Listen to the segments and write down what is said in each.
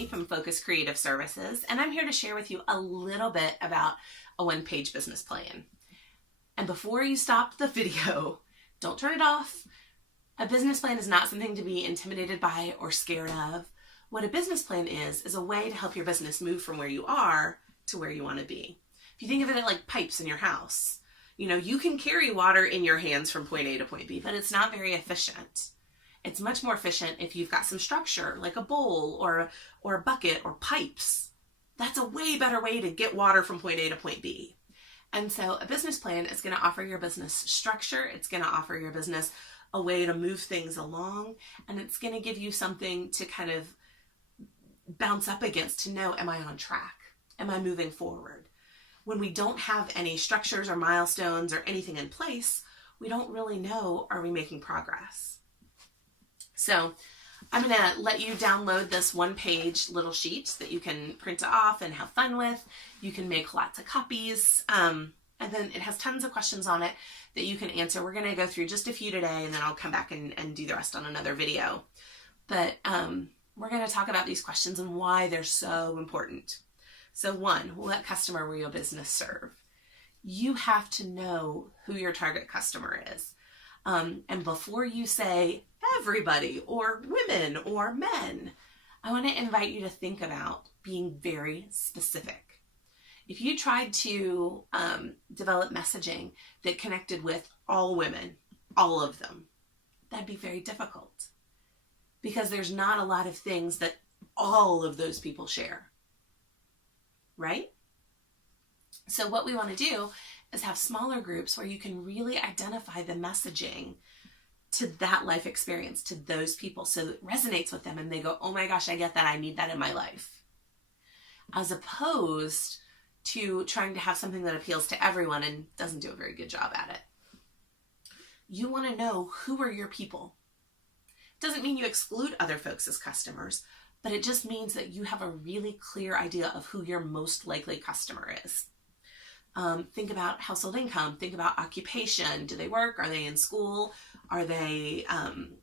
Lindsay from Focus Creative Services, and I'm here to share with you a little bit about a one-page business plan. And before you stop the video, don't turn it off. A business plan is not something to be intimidated by or scared of. What a business plan is a way to help your business move from where you are to where you want to be. If you think of it like pipes in your house, you can carry water in your hands from point A to point B, but it's not very efficient. It's much more efficient if you've got some structure, like a bowl or a bucket or pipes. That's a way better way to get water from point A to point B. And so a business plan is going to offer your business structure. It's going to offer your business a way to move things along, and it's going to give you something to kind of bounce up against to know, am I on track? Am I moving forward? When we don't have any structures or milestones or anything in place, we don't really know, are we making progress? So I'm going to let you download this one-page little sheet that you can print off and have fun with. You can make lots of copies, and then it has tons of questions on it that you can answer. We're going to go through just a few today, and then I'll come back and do the rest on another video. But we're going to talk about these questions and why they're so important. So 1, what customer will your business serve? You have to know who your target customer is. And before you say everybody or women or men, I want to invite you to think about being very specific. If you tried to develop messaging that connected with all women, all of them, that'd be very difficult because there's not a lot of things that all of those people share, right? So what we want to do is have smaller groups where you can really identify the messaging to that life experience, to those people, so it resonates with them and they go, oh my gosh, I get that, I need that in my life. As opposed to trying to have something that appeals to everyone and doesn't do a very good job at it. You want to know who are your people. It doesn't mean you exclude other folks as customers, but it just means that you have a really clear idea of who your most likely customer is. Think about household income, think about occupation. Do they work? Are they in school? Are they,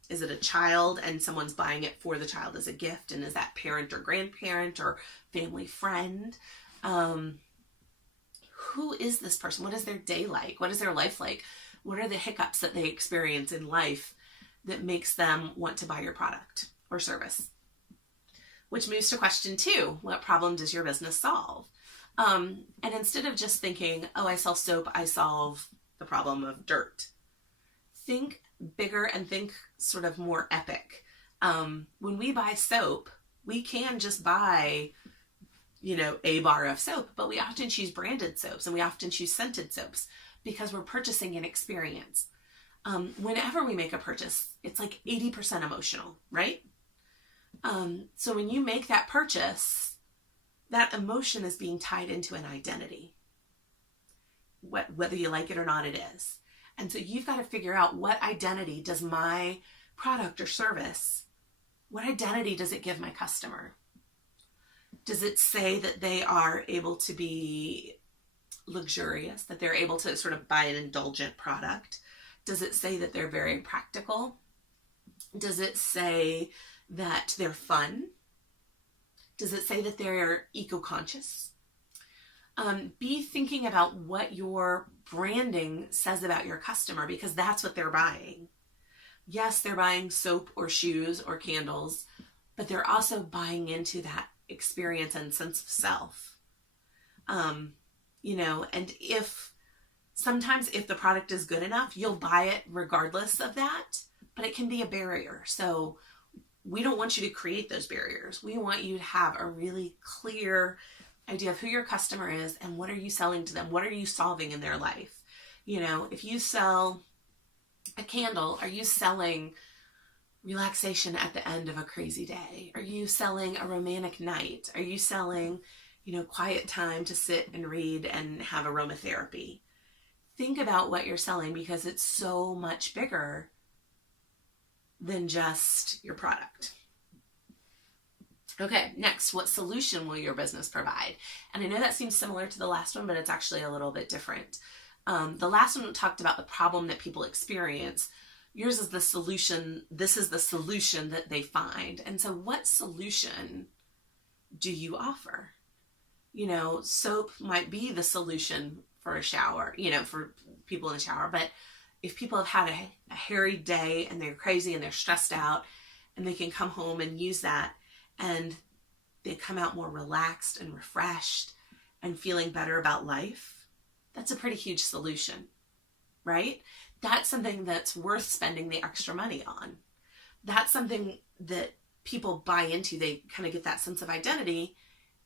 is it a child and someone's buying it for the child as a gift? And is that parent or grandparent or family friend? Who is this person? What is their day like? What is their life like? What are the hiccups that they experience in life that makes them want to buy your product or service? Which moves to question 2, what problem does your business solve? And instead of just thinking, oh, I sell soap, I solve the problem of dirt. Think bigger and think sort of more epic. When we buy soap, we can just buy, a bar of soap, but we often choose branded soaps and we often choose scented soaps because we're purchasing an experience. Whenever we make a purchase, it's like 80% emotional, right? So when you make that purchase, that emotion is being tied into an identity. Whether you like it or not, it is. And so you've got to figure out, what identity does my product or service, what identity does it give my customer? Does it say that they are able to be luxurious, that they're able to sort of buy an indulgent product? Does it say that they're very practical? Does it say that they're fun? Does it say that they're eco-conscious? Be thinking about what your branding says about your customer, because that's what they're buying. Yes, they're buying soap or shoes or candles, but they're also buying into that experience and sense of self. And sometimes if the product is good enough, you'll buy it regardless of that, but it can be a barrier. So we don't want you to create those barriers. We want you to have a really clear idea of who your customer is and what are you selling to them? What are you solving in their life? If you sell a candle, are you selling relaxation at the end of a crazy day? Are you selling a romantic night? Are you selling, quiet time to sit and read and have aromatherapy? Think about what you're selling, because it's so much bigger than just your product. Okay, next, what solution will your business provide? And I know that seems similar to the last one, but it's actually a little bit different. The last one talked about the problem that people experience. Yours is the solution. This is the solution that they find. And so what solution do you offer? You know, soap might be the solution for a shower, you know, for people in the shower. But if people have had a hairy day and they're crazy and they're stressed out, and they can come home and use that, and they come out more relaxed and refreshed and feeling better about life, that's a pretty huge solution, right? That's something that's worth spending the extra money on. That's something that people buy into. They kind of get that sense of identity,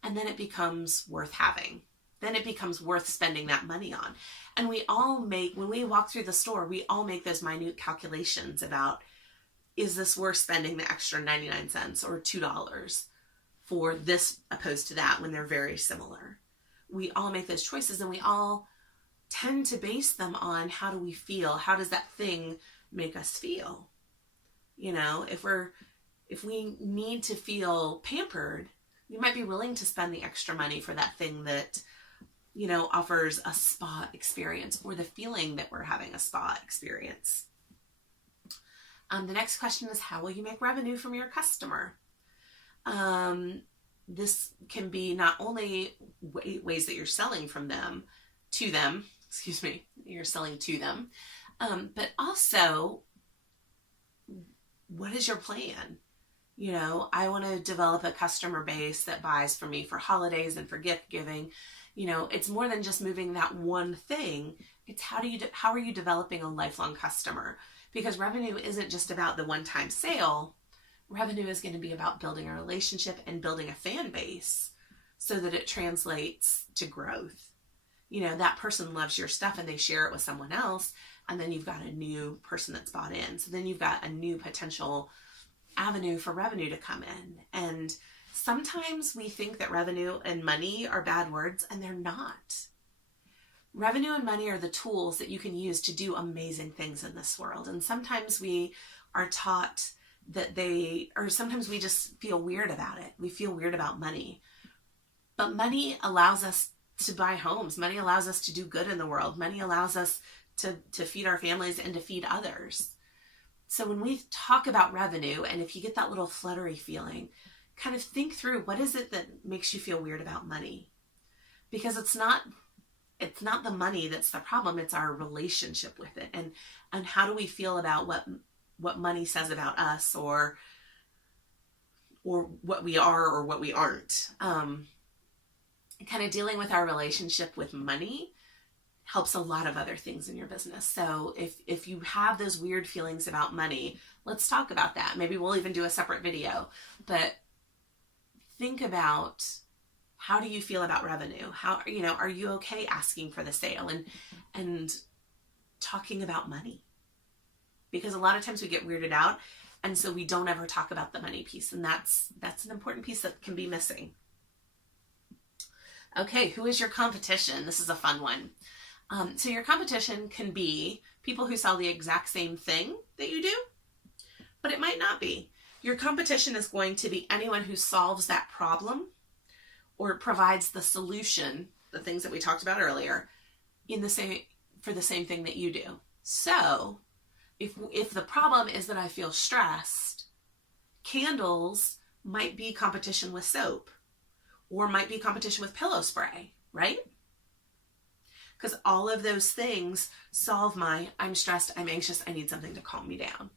and then it becomes worth having. Then it becomes worth spending that money on. And we all make, when we walk through the store, we all make those minute calculations about, is this worth spending the extra 99 cents or $2 for this opposed to that when they're very similar? We all make those choices, and we all tend to base them on, how do we feel? How does that thing make us feel? You know, if we need to feel pampered, we might be willing to spend the extra money for that thing that, you know, offers a spa experience, or the feeling that we're having a spa experience. The next question is, how will you make revenue from your customer? This can be not only ways that you're selling to them, you're selling to them, but also, what is your plan? You know, I want to develop a customer base that buys from me for holidays and for gift giving. You know, it's more than just moving that one thing. It's how are you developing a lifelong customer? Because revenue isn't just about the one-time sale. Revenue is going to be about building a relationship and building a fan base so that it translates to growth. You know, that person loves your stuff and they share it with someone else, and then you've got a new person that's bought in. So then you've got a new potential avenue for revenue to come in. And sometimes we think that revenue and money are bad words, and they're not. Revenue and money are the tools that you can use to do amazing things in this world. And sometimes we are taught that sometimes we just feel weird about it. We feel weird about money. But money allows us to buy homes. Money allows us to do good in the world. Money allows us to feed our families and to feed others. So when we talk about revenue, and if you get that little fluttery feeling, kind of think through, what is it that makes you feel weird about money? Because it's not the money that's the problem, it's our relationship with it. And how do we feel about what money says about us, or what we are or what we aren't. Kind of dealing with our relationship with money helps a lot of other things in your business. So if you have those weird feelings about money, let's talk about that. Maybe we'll even do a separate video, but think about, how do you feel about revenue? How, you know, are you okay asking for the sale and talking about money? Because a lot of times we get weirded out, and so we don't ever talk about the money piece, and that's an important piece that can be missing. Okay, who is your competition? This is a fun one. So your competition can be people who sell the exact same thing that you do, but it might not be. Your competition is going to be anyone who solves that problem or provides the solution, the things that we talked about earlier, for the same thing that you do. So if the problem is that I feel stressed, candles might be competition with soap, or might be competition with pillow spray, right? Because all of those things solve I'm stressed, I'm anxious, I need something to calm me down.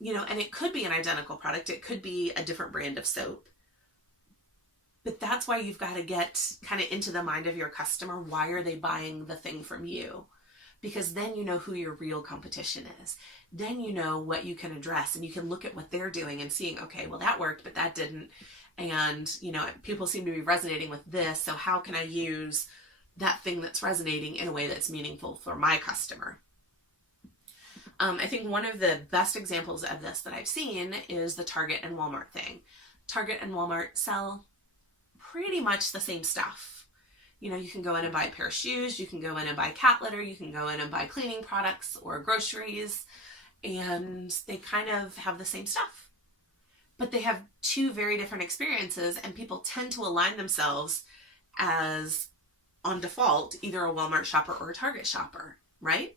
You know, and it could be an identical product. It could be a different brand of soap. But that's why you've got to get kind of into the mind of your customer. Why are they buying the thing from you? Because then you know who your real competition is. Then you know what you can address, and you can look at what they're doing and seeing, okay, well, that worked, but that didn't. And, you know, people seem to be resonating with this. So how can I use that thing that's resonating in a way that's meaningful for my customer? I think one of the best examples of this that I've seen is the Target and Walmart thing. Target and Walmart sell pretty much the same stuff. You know, you can go in and buy a pair of shoes, you can go in and buy cat litter, you can go in and buy cleaning products or groceries, and they kind of have the same stuff. But they have two very different experiences, and people tend to align themselves as, on default, either a Walmart shopper or a Target shopper, right?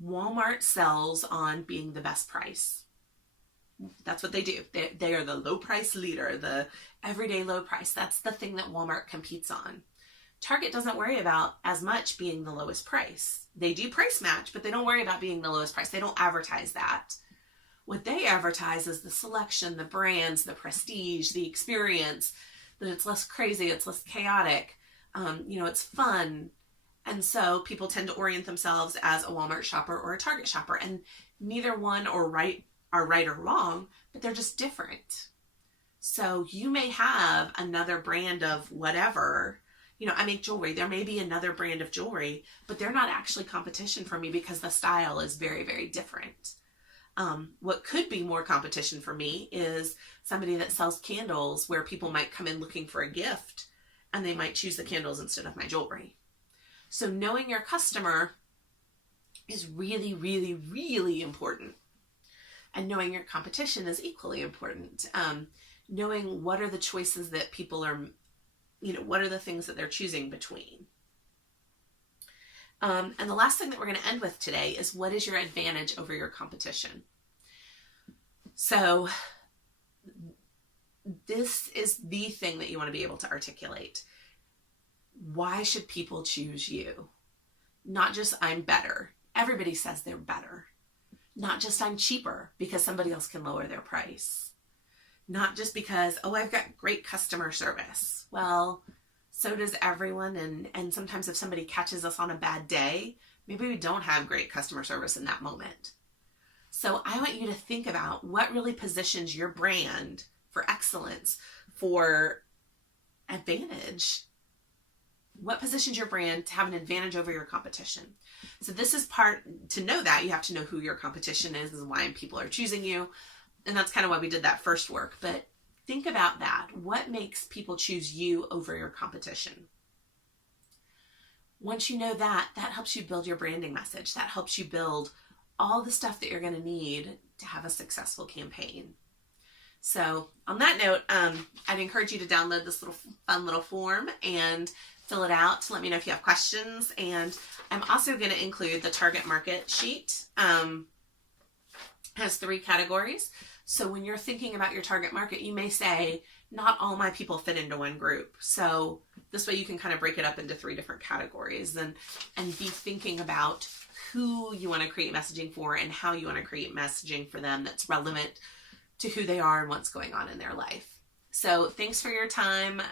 Walmart sells on being the best price. That's what they do. They are the low price leader, the everyday low price. That's the thing that Walmart competes on. Target doesn't worry about as much being the lowest price. They do price match, but they don't worry about being the lowest price. They don't advertise that. What they advertise is the selection, the brands, the prestige, the experience, that it's less crazy, it's less chaotic, it's fun. And so people tend to orient themselves as a Walmart shopper or a Target shopper. And neither one are right or wrong, but they're just different. So you may have another brand of whatever. I make jewelry. There may be another brand of jewelry, but they're not actually competition for me because the style is very, very different. What could be more competition for me is somebody that sells candles where people might come in looking for a gift and they might choose the candles instead of my jewelry. So knowing your customer is really, really, really important. And knowing your competition is equally important. Knowing what are the choices that people are, what are the things that they're choosing between. And the last thing that we're going to end with today is, what is your advantage over your competition? So this is the thing that you want to be able to articulate. Why should people choose you? Not just I'm better. Everybody says they're better. Not just I'm cheaper because somebody else can lower their price. Not just because, I've got great customer service. Well, so does everyone. And sometimes if somebody catches us on a bad day, maybe we don't have great customer service in that moment. So I want you to think about what really positions your brand for excellence, for advantage. What positions your brand to have an advantage over your competition? So this is to know that, you have to know who your competition is and why people are choosing you. And that's kind of why we did that first work. But think about that. What makes people choose you over your competition? Once you know that, that helps you build your branding message. That helps you build all the stuff that you're going to need to have a successful campaign. So on that note, I'd encourage you to download this fun little form and fill it out to let me know if you have questions. And I'm also going to include the target market sheet. Has 3 categories. So when you're thinking about your target market, you may say, not all my people fit into one group. So this way you can kind of break it up into 3 different categories and be thinking about who you want to create messaging for and how you want to create messaging for them that's relevant to who they are and what's going on in their life. So thanks for your time.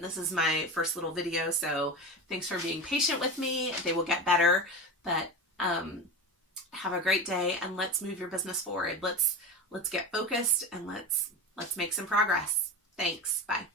This is my first little video, so thanks for being patient with me. They will get better, but have a great day, and let's move your business forward. Let's get focused and let's make some progress. Thanks. Bye.